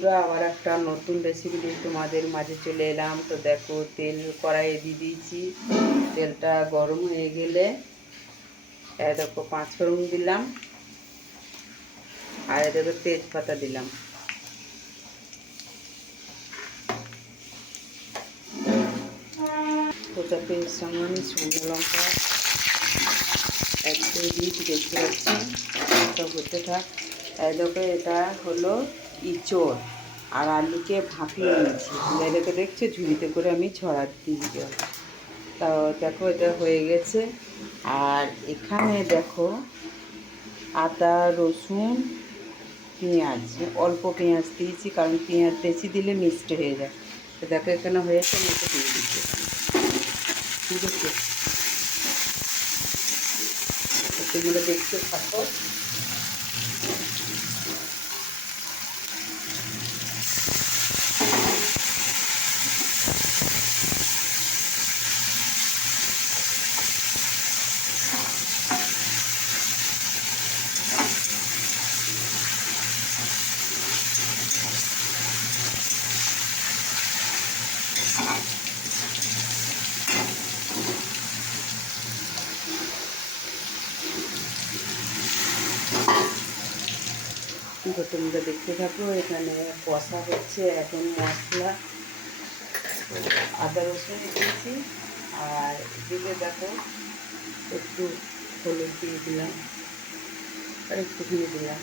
বন্ধুরা, আবার একটা নতুন রেসিপি নিয়ে তোমাদের মাঝে চলে এলাম। তো দেখো, তেল কড়াইয়ে দিয়ে দিয়েছি। তেলটা গরম হয়ে গেলে দেখো পাঁচফোড়ন দিলাম, আর দেখো তেজপাতা দিলাম। ওটাতে এর সঙ্গে আমি শুকনো লঙ্কা এক করে দিয়েছি, দেখতে পাচ্ছি। এটা হতে থাক। দেখো, এটা হলো ইঁচড় আর আলুকে ভাপিয়ে নিয়েছি। এটাকে দেখছো ঝুড়িতে করে আমি ছড়া দিয়ে। তা দেখো এটা হয়ে গেছে। আর এখানে দেখো আদা, রসুন, পেঁয়াজ, অল্প পেঁয়াজ দিয়েছি, কারণ পেঁয়াজ বেশি দিলে মিষ্টি হয়ে যায়। তো দেখো এখানে হয়েছে, আমি এটা দিয়ে দিচ্ছি। ঠিক আছে, তোমরা দেখতে থাকো। তো তোমরা দেখতে থাকো, এখানে কষা হচ্ছে। এখন মশলা আদা রসুন দিয়েছি, আর এদিকে দেখো একটু হলুদ দিয়ে দিলাম, আর একটুখানি দিলাম,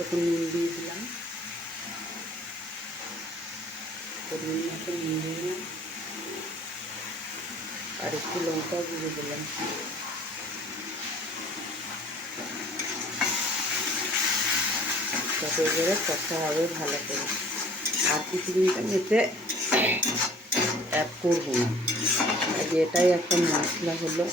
এখন নুন দিয়ে দিলাম, পরিমাণ মতো নুন দিলাম, আর একটু লঙ্কা গুঁড়ো দিলাম। তাতে এবারে কষা হবে ভালো করে। আর কিছু দিন এতে অ্যাড করবো না, এটাই একটা মশলা হলো।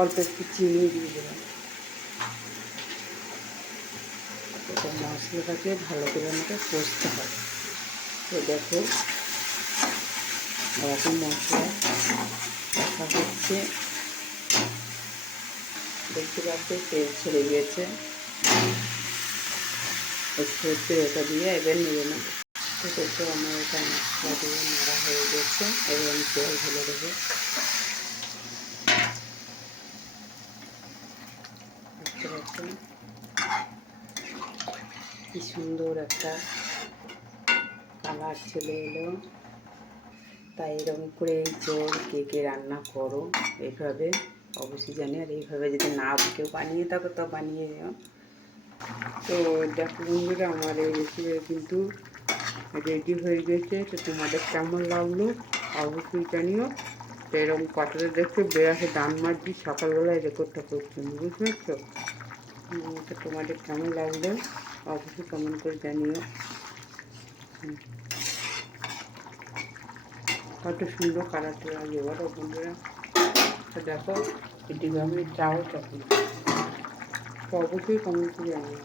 অল্প একটু চিনি দিয়ে দিলাম। এটা মশলাটাকে ভালো করে আমাকে কষতে হবে। তো দেখো এরকম মশলা কষা হচ্ছে, দেখতে পাচ্ছি তেল ছেড়ে গিয়েছে। সর্ষে এটা দিয়ে এবার নেড়ে নেবো। তো দেখো আমার এটা মশলা দিয়ে নাড়া হয়ে গেছে, এবার আমি তেল ঢেলে দেবো। দেখতে পাচ্ছেন কি সুন্দর একটা কালার চলে এলো। তাই এরকম করে ইঁচড় কে কে রান্না করো এইভাবে অবশ্যই জানি। আর এইভাবে যদি না কেউ বানিয়ে থাকো তো বানিয়ে নিও। তো দেখো বন্ধুরা, আমার এই রেসিপি কিন্তু রেডি হয়ে গেছে। তো তোমাদের কেমন লাগলো অবশ্যই জানিও। তো এরকম কতটা দেখছো বেড়াতে ডান মারছি, সকালবেলায় রেকর্ডটা করছি, বুঝতে পারছো? তো তোমাদের কেমন লাগলো অবশ্যই কমেন্ট করে জানিও। কত সুন্দর কালারটা লাগে বলো বন্ধুরা। তো দেখো এটিকে আমি চাও চাকরি, তো অবশ্যই কমেন্ট করে জানিও।